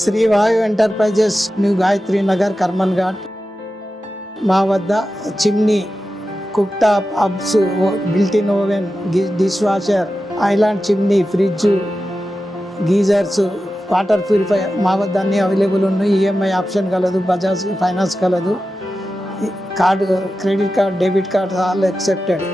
శ్రీ వాయు enterprises new Gayatri Nagar Karman ghat మా వద్ద chimney cook top hubs built-in oven dish washer island chimney fridge geysers water purifier మా వద్ద అన్నీ అవైలబుల్ ఉన్నాయి. ఈఎంఐ ఆప్షన్ కలదు, బజాజ్ ఫైనాన్స్ కలదు, card credit card debit card all accepted.